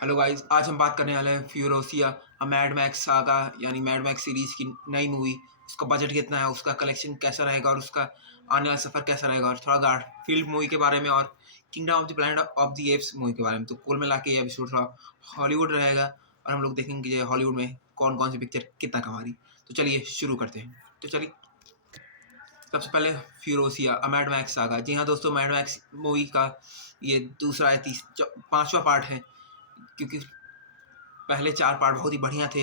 Hello guys, आज हम बात करने वाले हैं फ्यूरोसिया मैड मैक्स सागा यानी मैड मैक्स सीरीज़ की नई मूवी। उसका बजट कितना है, उसका कलेक्शन कैसा रहेगा और उसका आने वाला सफ़र कैसा रहेगा, और थोड़ा गारफील्ड मूवी के बारे में और kingdom of the planet of the apps movie के बारे में। तो कुल मिला के ये एपिसोड थोड़ा हॉलीवुड रहेगा और हम लोग देखेंगे कि हॉलीवुड में कौन कौन सी पिक्चर कितना कमा रही। तो चलिए शुरू करते हैं। तो चलिए सबसे पहले फ्यूरोसिया मैड मैक्स सागा। जी हाँ दोस्तों, मैड मैक्स मूवी का ये दूसरा है, पाँचवा पार्ट है, क्योंकि पहले 4 पार्ट बहुत ही बढ़िया थे।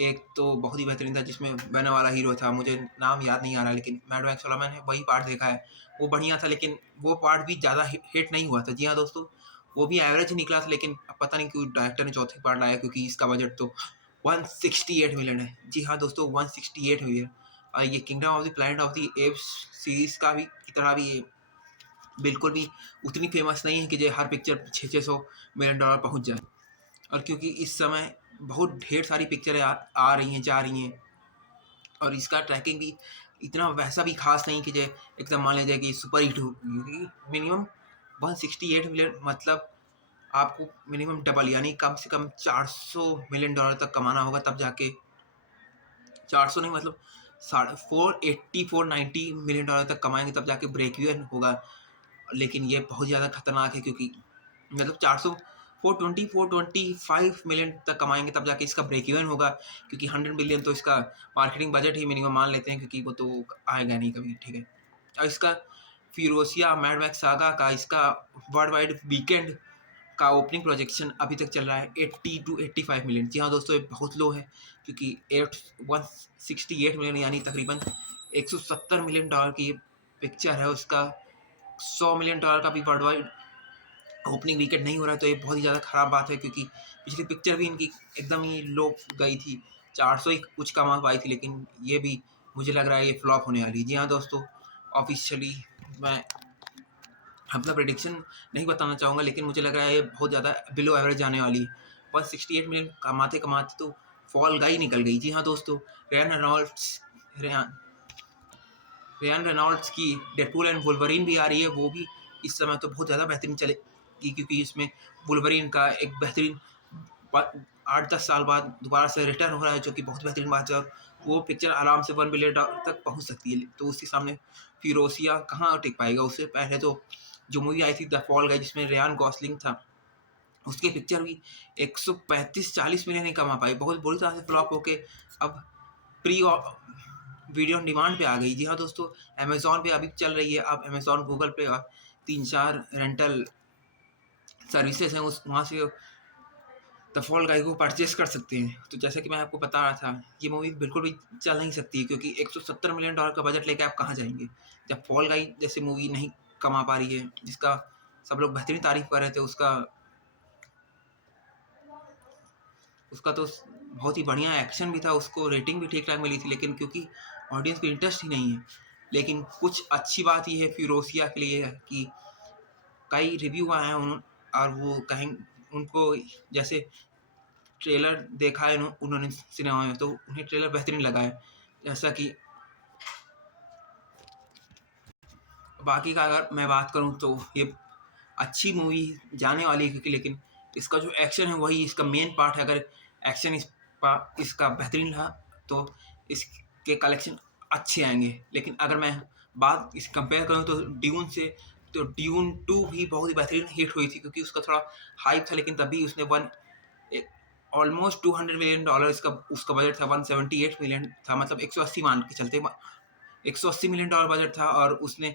एक तो बहुत ही बेहतरीन था जिसमें बैनर वाला हीरो था, मुझे नाम याद नहीं आ रहा, लेकिन मैड मैक्स वाला मैंने वही पार्ट देखा है। वो बढ़िया था, लेकिन वो पार्ट भी ज़्यादा हिट नहीं हुआ था। जी हाँ दोस्तों, वो भी एवरेज निकला था, लेकिन अब पता नहीं क्यों डायरेक्टर ने चौथे पार्ट लाया, क्योंकि इसका बजट तो 168 मिलियन है। जी हाँ दोस्तों, 168 मिलियन। ये kingdom of the planet of the apps series का भी की तरह भी ये बिल्कुल भी उतनी फेमस नहीं है कि जो हर पिक्चर 600 मिलियन डॉलर पहुंच जाए। और क्योंकि इस समय बहुत ढेर सारी पिक्चरें आ रही हैं, जा रही हैं, और इसका ट्रैकिंग भी इतना वैसा भी खास नहीं कि जो एकदम मान लीजिए कि सुपर हिट हो। मिनिमम 168 मिलियन मतलब आपको मिनिमम डबल यानी कम से कम 400 मिलियन डॉलर तक कमाना होगा, तब जाके 400 नहीं मतलब 480 490 मिलियन डॉलर तक कमाएंगे, तब जाके ब्रेक इवन होगा। लेकिन ये बहुत ज़्यादा खतरनाक है, क्योंकि मतलब 400 420 425 मिलियन तक कमाएंगे, तब जाके इसका ब्रेक इवन होगा, क्योंकि 100 मिलियन तो इसका मार्केटिंग बजट ही मिनिमम मान लेते हैं, क्योंकि वो तो आएगा नहीं कभी। ठीक है, और इसका फ्यूरोसिया मैड मैक्स सागा का इसका वर्ल्ड वाइड वीकेंड का ओपनिंग प्रोजेक्शन अभी तक चल रहा है 80 टू 85 मिलियन। जी हाँ दोस्तों, ये बहुत लो है, क्योंकि 168 मिलियन यानी तकरीबन 170 मिलियन डॉलर की पिक्चर है। उसका 100 मिलियन डॉलर का भी वर्ल्ड वाइड ओपनिंग विकेट नहीं हो रहा है, तो ये बहुत ही ज़्यादा ख़राब बात है, क्योंकि पिछली पिक्चर भी इनकी एकदम ही लो गई थी, 400 ही कुछ कमा पाई थी, लेकिन ये भी मुझे लग रहा है ये फ्लॉप होने वाली है। जी हाँ दोस्तों, ऑफिशियली मैं अपना प्रेडिक्शन नहीं बताना चाहूँगा, लेकिन मुझे लग रहा है ये बहुत ज़्यादा बिलो एवरेज जाने वाली है। 168 मिलियन कमाते कमाते तो फॉल गाई निकल गई। जी हाँ दोस्तों, Ryan Reynolds Ryan Ryan Reynolds की डेडपूल एंड वुल्वरीन भी आ रही है, वो भी इस समय तो बहुत ज़्यादा बेहतरीन चलेगी, क्योंकि इसमें वुल्वरीन का एक बेहतरीन 8-10 साल बाद दोबारा से रिटर्न हो रहा है, जो कि बहुत बेहतरीन बात है, और वो पिक्चर आराम से 1 बिलियन डॉलर तक पहुंच सकती है। तो उसके सामने फिरोसिया कहाँ टिक पाएगा। उससे पहले तो जो मूवी आई थी द फॉल गाई, जिसमें रेयान गॉसलिंग था, उसकी पिक्चर भी 135-40 मिलियन ही कमा पाई, बहुत बुरी तरह से फ्लॉप होके अब प्री वीडियो ऑन डिमांड पे आ गई। जी हाँ दोस्तों, अमेज़न पे अभी चल रही है। अब अमेज़न, गूगल पे और 3-4 रेंटल सर्विसेज हैं, उस वहाँ से द फॉल गाई को परचेस कर सकते हैं। तो जैसे कि मैं आपको बता रहा था, ये मूवी बिल्कुल भी चल नहीं सकती, क्योंकि 170 मिलियन डॉलर का बजट लेके आप कहाँ जाएंगे, जब फॉल गाई जैसी मूवी नहीं कमा पा रही है, जिसका सब लोग बेहतरीन तारीफ कर रहे थे। उसका उसका तो बहुत ही बढ़िया एक्शन भी था, उसको रेटिंग भी ठीक ठाक मिली थी, लेकिन क्योंकि ऑडियंस को इंटरेस्ट ही नहीं है। लेकिन कुछ अच्छी बात ये है फिरोसिया के लिए कि कई रिव्यू आए हैं और वो कहें उनको, जैसे ट्रेलर देखा है उन्होंने सिनेमा में, तो उन्हें ट्रेलर बेहतरीन लगा है। जैसा कि बाकी का अगर मैं बात करूं तो ये अच्छी मूवी जाने वाली है, क्योंकि लेकिन इसका जो एक्शन है वही इसका मेन पार्ट है। अगर एक्शन इसका बेहतरीन रहा तो इसके कलेक्शन अच्छे आएंगे। लेकिन अगर मैं बात इस कंपेयर करूं तो ड्यून से, तो ड्यून 2 भी बहुत ही बेहतरीन हिट हुई थी, क्योंकि उसका थोड़ा हाइप था, लेकिन तभी उसने ऑलमोस्ट 200 मिलियन डॉलर इसका उसका बजट था, 178 मिलियन था, मतलब 180 मान के चलते 180 मिलियन डॉलर बजट था, और उसने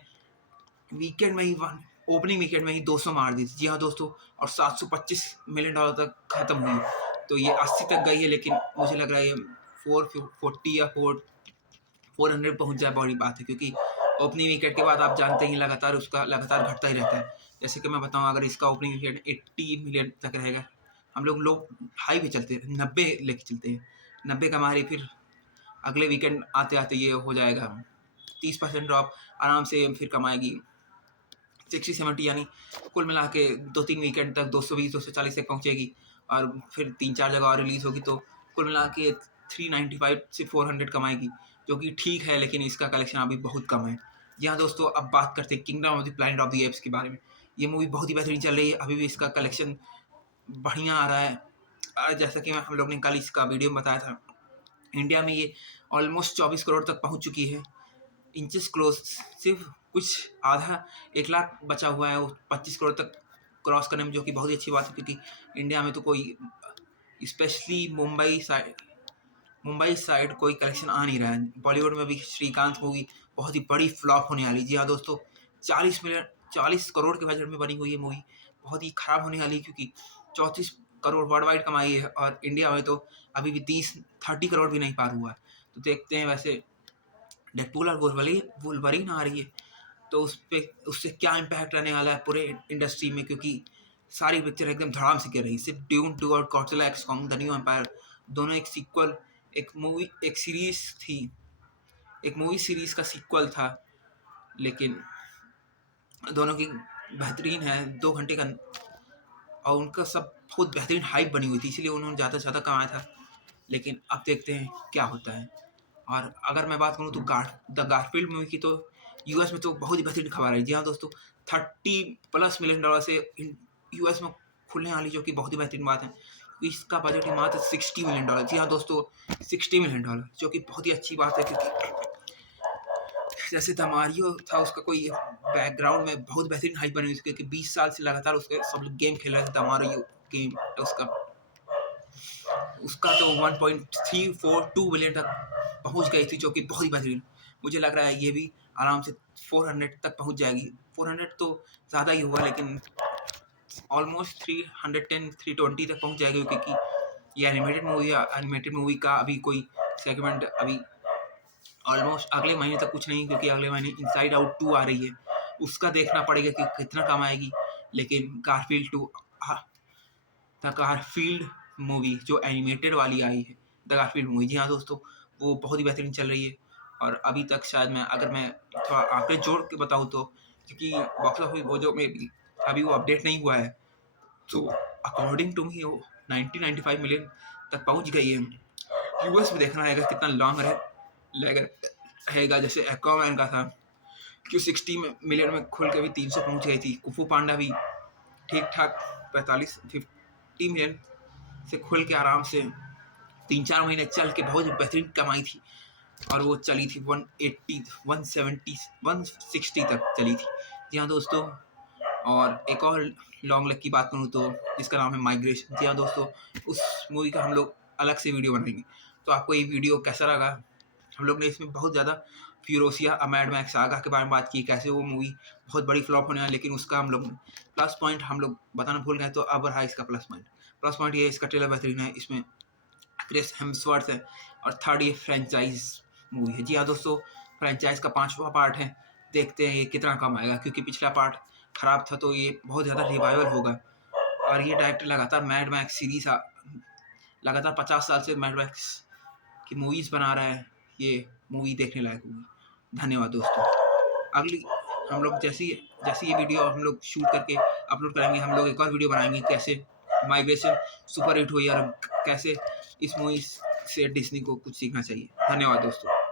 वीकेंड में ही ओपनिंग वीकेंड में ही 200 मार दी थी। जी हाँ दोस्तों, और 725 मिलियन डॉलर तक खत्म हुई, तो ये 80 तक गई है, लेकिन मुझे लग रहा है ये 440 या 400 पहुंच जाए बड़ी बात है, क्योंकि ओपनिंग विकेट के बाद आप जानते हैं लगातार उसका लगातार घटता ही रहता है। जैसे कि मैं बताऊं, अगर इसका ओपनिंग विकेट 80 मिलियन तक रहेगा, हम लोग हाई पे चलते हैं, 90 लेके चलते हैं, 90 का मारे, फिर अगले वीकेंड आते आते ये हो जाएगा 30% ड्रॉप, आराम से फिर कमाएगी 60-70, यानी कुल मिला के 2-3 वीकेंड तक 220-240 तक पहुंचेगी, और फिर 3-4 जगह और रिलीज होगी, तो कुल मिला के 395 से 400 कमाएगी, जो कि ठीक है, लेकिन इसका कलेक्शन अभी बहुत कम है। जी हाँ दोस्तों, अब बात करते हैं kingdom of the planet of the apps के बारे में। ये मूवी बहुत ही बेहतरीन चल रही है, अभी भी इसका कलेक्शन बढ़िया आ रहा है। जैसा कि हम लोग ने कल इसका वीडियो में बताया था, इंडिया में ये ऑलमोस्ट 24 करोड़ तक पहुंच चुकी है। इंचेस क्लोज, सिर्फ कुछ आधा 1 लाख बचा हुआ है वो 25 करोड़ तक क्रॉस करने में, जो कि बहुत ही अच्छी बात है क्योंकि इंडिया में तो कोई, स्पेशली मुंबई साइड कोई कलेक्शन आ नहीं रहा है। बॉलीवुड में भी श्रीकांत मूवी बहुत ही बड़ी फ्लॉप होने वाली। जी हाँ दोस्तों, 40 करोड़ के बजट में बनी हुई ये मूवी बहुत ही खराब होने वाली, क्योंकि 34 करोड़ वर्ल्ड वाइड कमाई है और इंडिया में तो अभी भी 30 करोड़ भी नहीं पार हुआ है। तो देखते हैं, वैसे डेडपूल और वुल्वरीन आ रही है तो उससे क्या इम्पैक्ट रहने वाला है पूरे इंडस्ट्री में, क्योंकि सारी पिक्चर एकदम धड़ाम से गिर रही। सिर्फ ड्यून 2 और Godzilla x Kong the new empire दोनों एक सीक्वल, एक मूवी सीरीज का सीक्वल था, लेकिन दोनों की बेहतरीन है, 2 घंटे का, और उनका सब बहुत बेहतरीन हाइप बनी हुई थी, इसलिए उन्होंने ज़्यादा से ज़्यादा कमाया था। लेकिन अब देखते हैं क्या होता है। और अगर मैं बात करूँ तो द गारफील्ड मूवी की, तो यूएस में तो बहुत ही बेहतरीन खबर है। जी हाँ दोस्तों, $30+ मिलियन से यूएस में खुलने वाली, जो कि बहुत ही बेहतरीन बात है। इसका बजट है मात्र $60 मिलियन। जी हाँ दोस्तों, $60 मिलियन, जो कि बहुत ही अच्छी बात है, क्योंकि जैसे दमारियो था, उसका कोई बैकग्राउंड में बहुत बेहतरीन हाइप बनी हुई थी, क्योंकि 20 साल से लगातार उसके सब लोग गेम खेल रहे थे। दमारियो गेम उसका तो 1.342 बिलियन तक पहुंच गई थी, जो कि बहुत ही बेहतरीन। मुझे लग रहा है ये भी आराम से 400 तक पहुंच जाएगी। 400 तो ज़्यादा ही हुआ, लेकिन ऑलमोस्ट 310 320 तक पहुंच जाएगी, क्योंकि ये एनिमेटेड मूवी का अभी कोई सेगमेंट अभी ऑलमोस्ट अगले महीने तक कुछ नहीं, क्योंकि अगले महीने इनसाइड आउट 2 आ रही है, उसका देखना पड़ेगा कि कितना कमाएगी। लेकिन द गारफील्ड मूवी जो एनिमेटेड वाली आई है, द गारफील्ड मूवी, जी हाँ दोस्तों, वो बहुत ही बेहतरीन चल रही है। और अभी तक शायद अगर मैं थोड़ा आंकड़े जोड़ के बताऊँ तो, क्योंकि बॉक्स ऑफिस वो जो में अभी वो अपडेट नहीं हुआ है, तो अकॉर्डिंग टू मी वो 90-95 मिलियन तक पहुंच गई है। यूएस में देखना रहेगा कितना लॉन्ग रहेगा, जैसे एक्वामैन का था कि 60 मिलियन में खुल के भी 300 पहुंच गई थी। कुफू पांडा भी ठीक ठाक 50 मिलियन से खुल के आराम से 3-4 महीने चल के बहुत बेहतरीन कमाई थी, और वो चली थी 180 170 160 तक चली थी। जी हाँ दोस्तों, और एक और लॉन्ग लेग की बात करूँ तो, जिसका नाम है माइग्रेशन। जी हाँ दोस्तों, उस मूवी का हम लोग अलग से वीडियो बनाएंगे। तो आपको ये वीडियो कैसा लगा? हम लोग ने इसमें बहुत ज़्यादा फ्यूरोसिया मैड मैक्स सागा के बारे में बात की, कैसे वो मूवी बहुत बड़ी फ्लॉप होने वाली, लेकिन उसका हम लोग प्लस पॉइंट हम लोग बताना भूल गए। तो अब रहा इसका प्लस पॉइंट ये इसका ट्रेलर बेहतरीन है, इसमें क्रिस हेम्सवर्थ है, और थर्ड ये फ्रेंचाइज मूवी है। जी हाँ दोस्तों, फ्रेंचाइज का 5वां पार्ट है, देखते हैं ये कितना कम आएगा, क्योंकि पिछला पार्ट खराब था, तो ये बहुत ज़्यादा रिवाइवल होगा। और ये डायरेक्टर लगातार मैड मैक्स सीरीज लगातार 50 साल से मैड मैक्स की मूवीज़ बना रहा है, ये मूवी देखने लायक होगी। धन्यवाद दोस्तों। अगली हम लोग जैसी जैसी ये वीडियो हम लोग शूट करके अपलोड करेंगे, हम लोग एक और वीडियो बनाएंगे कैसे माइग्रेशन सुपर हिट हुई और कैसे इस मूवी से डिज्नी को कुछ सीखना चाहिए। धन्यवाद दोस्तों।